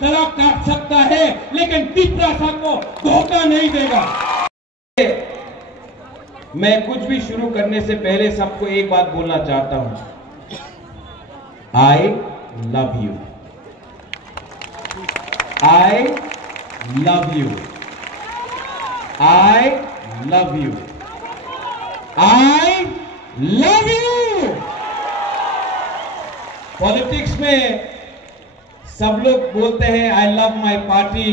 गला काट सकता है, लेकिन तिपरासा को धोखा नहीं देगा। मैं कुछ भी शुरू करने से पहले सबको एक बात बोलना चाहता हूं, I love you, I love you, I love you, I love you. Politics में सब लोग बोलते हैं I love my party,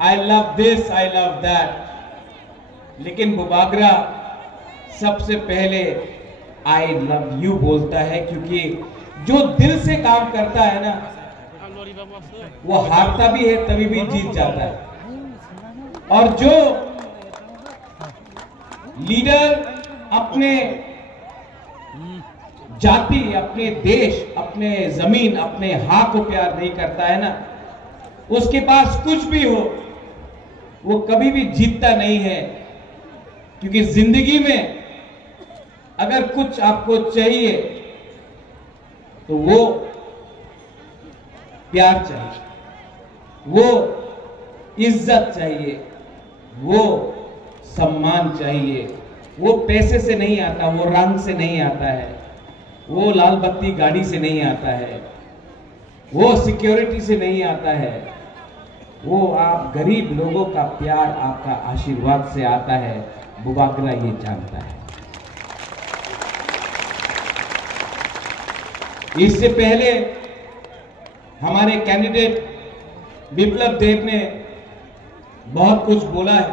I love this, I love that, लेकिन बुबागरा सबसे पहले आई लव यू बोलता है, क्योंकि जो दिल से काम करता है ना, वो हारता भी है तभी भी जीत जाता है। और जो लीडर अपने जाति, अपने देश, अपने जमीन, अपने हाथ को प्यार नहीं करता है ना, उसके पास कुछ भी हो वो कभी भी जीतता नहीं है। क्योंकि जिंदगी में अगर कुछ आपको चाहिए तो वो प्यार चाहिए, वो इज्जत चाहिए, वो सम्मान चाहिए। वो पैसे से नहीं आता, वो रंग से नहीं आता है, वो लाल बत्ती गाड़ी से नहीं आता है, वो सिक्योरिटी से नहीं आता है, वो आप गरीब लोगों का प्यार, आपका आशीर्वाद से आता है। बुबागरा ये जानता है। इससे पहले हमारे कैंडिडेट विप्लव देव ने बहुत कुछ बोला है,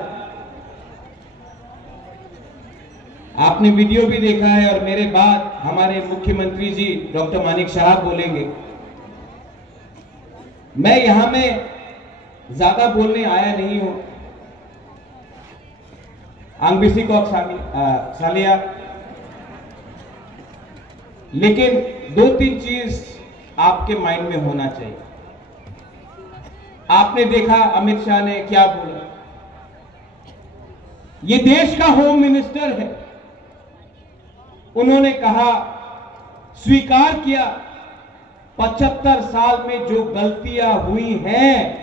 आपने वीडियो भी देखा है, और मेरे बाद हमारे मुख्यमंत्री जी डॉक्टर मानिक शाह बोलेंगे। मैं यहां में ज्यादा बोलने आया नहीं हूं। आंगबिसी को सालिया, लेकिन दो तीन चीज आपके माइंड में होना चाहिए। आपने देखा अमित शाह ने क्या बोला, ये देश का होम मिनिस्टर है। उन्होंने कहा, स्वीकार किया 75 साल में जो गलतियां हुई हैं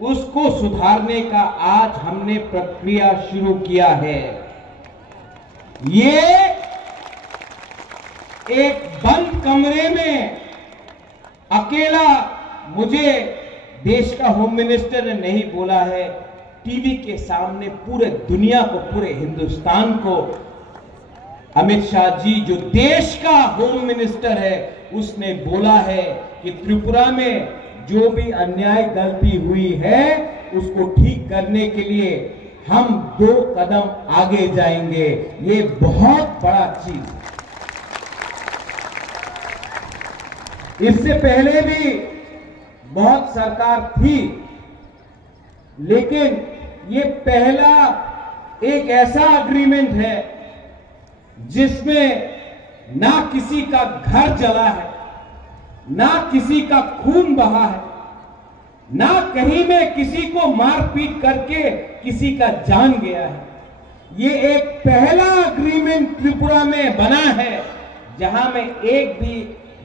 उसको सुधारने का आज हमने प्रक्रिया शुरू किया है। ये एक बंद कमरे में अकेला मुझे देश का होम मिनिस्टर ने नहीं बोला है, टीवी के सामने पूरे दुनिया को, पूरे हिंदुस्तान को अमित शाह जी जो देश का होम मिनिस्टर है उसने बोला है कि त्रिपुरा में जो भी अन्याय गलती हुई है उसको ठीक करने के लिए हम 2 कदम आगे जाएंगे। ये बहुत बड़ा चीज है। इससे पहले भी बहुत सरकार थी, लेकिन ये पहला एक ऐसा एग्रीमेंट है जिसमें ना किसी का घर जला है, ना किसी का खून बहा है, ना कहीं में किसी को मारपीट करके किसी का जान गया है। ये एक पहला एग्रीमेंट त्रिपुरा में बना है जहां में एक भी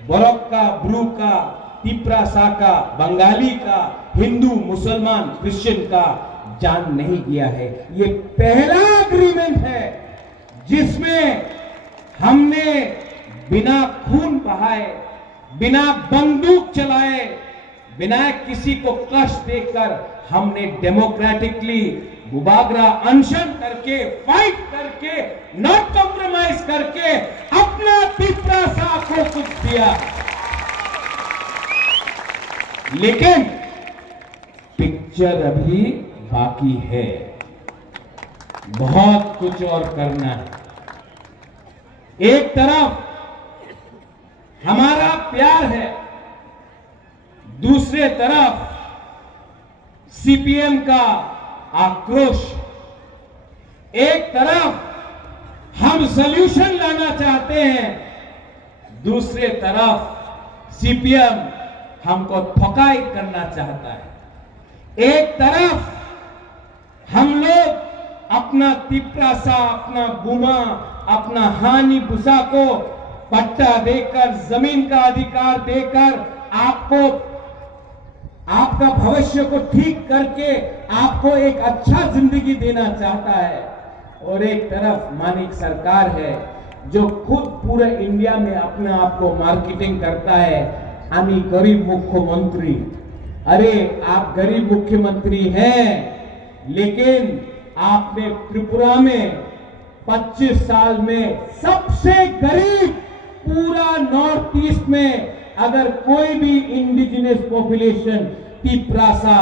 बरोक का, ब्रू का, तिपरासा का, बंगाली का, हिंदू, मुसलमान, क्रिश्चियन का जान नहीं गया है। ये पहला एग्रीमेंट है जिसमें हमने बिना खून बहाए, बिना बंदूक चलाए, बिना किसी को कष्ट देकर हमने डेमोक्रेटिकली बुबागरा अनशन करके, फाइट करके, नॉट कॉम्प्रोमाइज करके अपना तिपरासा को कुछ दिया। लेकिन पिक्चर अभी बाकी है, बहुत कुछ और करना है। एक तरफ हमारा प्यार है, दूसरे तरफ सीपीएम का आक्रोश। एक तरफ हम सॉल्यूशन लाना चाहते हैं, दूसरे तरफ सीपीएम हमको ठोकाई करना चाहता है। एक तरफ हम लोग अपना तिपरासा, अपना बुमा, अपना हानि भूसा को पट्टा देकर, जमीन का अधिकार देकर आपको आपका भविष्य को ठीक करके आपको एक अच्छा जिंदगी देना चाहता है। और एक तरफ मानिक सरकार है जो खुद पूरे इंडिया में अपने आप को मार्केटिंग करता है, आमी गरीब मुख्यमंत्री। अरे आप गरीब मुख्यमंत्री हैं, लेकिन आपने त्रिपुरा में 25 साल में सबसे गरीब पूरा नॉर्थ ईस्ट में अगर कोई भी इंडिजिनस पॉपुलेशन तिप्रासा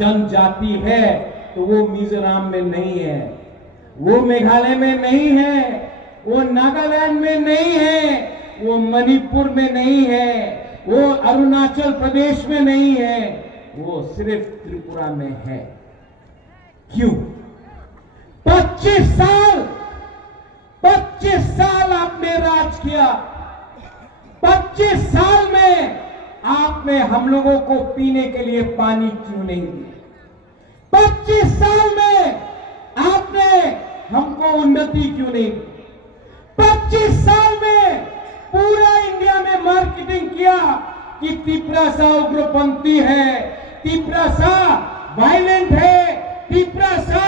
जनजाति है तो वो मिजोरम में नहीं है, वो मेघालय में नहीं है, वो नागालैंड में नहीं है, वो मणिपुर में नहीं है, वो अरुणाचल प्रदेश में नहीं है, वो सिर्फ त्रिपुरा में है। क्यों? 25 साल आपने राज किया। 25 साल में आपने हम लोगों को पीने के लिए पानी क्यों नहीं दिया? 25 साल में आपने हमको उन्नति क्यों नहीं दी? 25 साल में पूरा इंडिया में मार्केटिंग किया कि तिप्रासा उग्रपंथी है, तिप्रासा वायलेंट है, तिप्रासा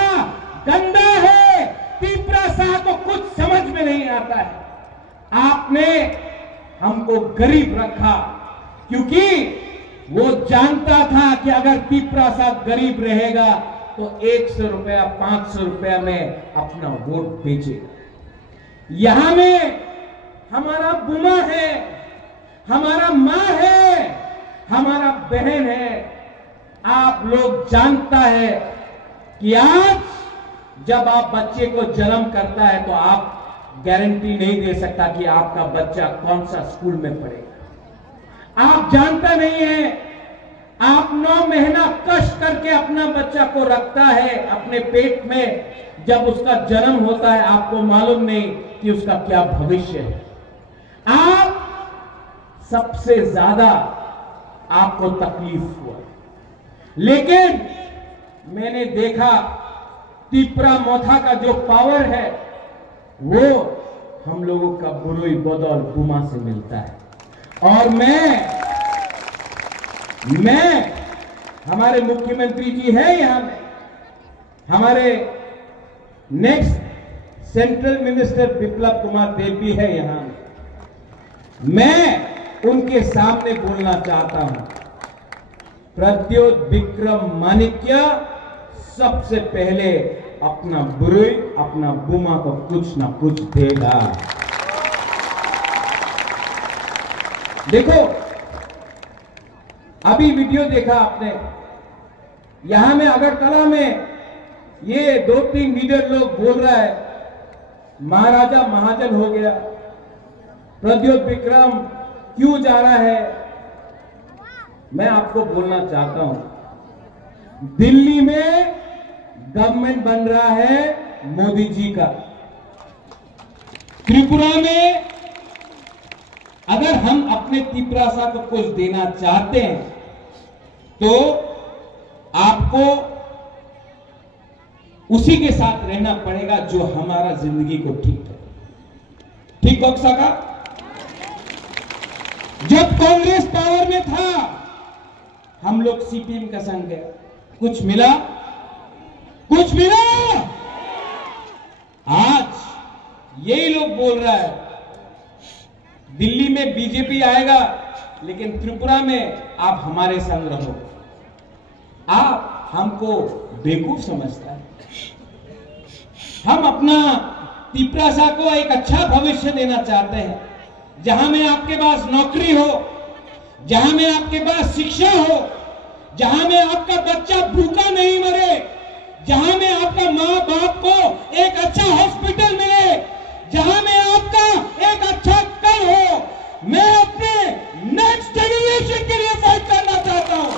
गंदा है, तिप्रासा को कुछ समझ में नहीं आता है। आपने हमको गरीब रखा क्योंकि वो जानता था कि अगर तिप्रासा गरीब रहेगा तो 100 रुपया 500 रुपया में अपना वोट बेचेगा। यहां में हमारा बुमा है, हमारा मां है, हमारा बहन है। आप लोग जानता है कि आज जब आप बच्चे को जन्म करता है तो आप गारंटी नहीं दे सकता कि आपका बच्चा कौन सा स्कूल में पढ़ेगा। आप जानता नहीं है, आप 9 महीना कष्ट करके अपना बच्चा को रखता है अपने पेट में, जब उसका जन्म होता है आपको मालूम नहीं कि उसका क्या भविष्य है। आप सबसे ज्यादा आपको तकलीफ हुआ, लेकिन मैंने देखा तिप्रा मोथा का जो पावर है वो हम लोगों का बुरुई बदौल बुमा से मिलता है। और मैं हमारे मुख्यमंत्री जी है यहां में, हमारे next central minister Biplab Kumar Deb भी है यहां में। मैं उनके सामने बोलना चाहता हूं, प्रद्योत विक्रम माणिक्य सबसे पहले अपना बुरुई अपना बुमा को कुछ ना कुछ देगा। देखो अभी वीडियो देखा आपने, यहां में अगरतला में ये 2-3 लीडर लोग बोल रहा है महाराजा महाजन हो गया, प्रद्योत विक्रम क्यों जा रहा है। मैं आपको बोलना चाहता हूं, दिल्ली में गवर्नमेंट बन रहा है मोदी जी का। त्रिपुरा में अगर हम अपने तिप्रासा को कुछ देना चाहते हैं तो आपको उसी के साथ रहना पड़ेगा जो हमारा जिंदगी को ठीक है। ठीक बक्सा का जब कांग्रेस पावर में था हम लोग सीपीएम का संग गए, कुछ मिला? कुछ मिला? आज यही लोग बोल रहा है दिल्ली में बीजेपी आएगा लेकिन त्रिपुरा में आप हमारे संग रहो। आप हमको बेवकूफ समझता है। हम अपना तिप्रासा को एक अच्छा भविष्य देना चाहते हैं, जहां में आपके पास नौकरी हो, जहां में आपके पास शिक्षा हो, जहां में आपका बच्चा भूखा नहीं मरे, जहां में आपका मां बाप को एक अच्छा हॉस्पिटल मिले, जहां में आपका एक अच्छा कल हो। मैं अपने नेक्स्ट जनरेशन के लिए फाइट करना चाहता हूं।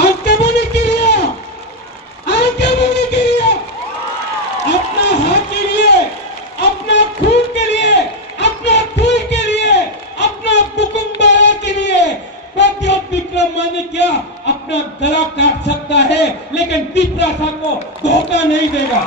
आपके बोलने के लिए, आपके बोलने के लिए, अपना हाथ के लिए, अपना खून के लिए, अपना खून के लिए, अपना कुकुम्बारा के लिए प्रद्योत विक्रम माणिक्य अपना गला काट सकता है लेकिन तिप्रासा को धोखा नहीं देगा।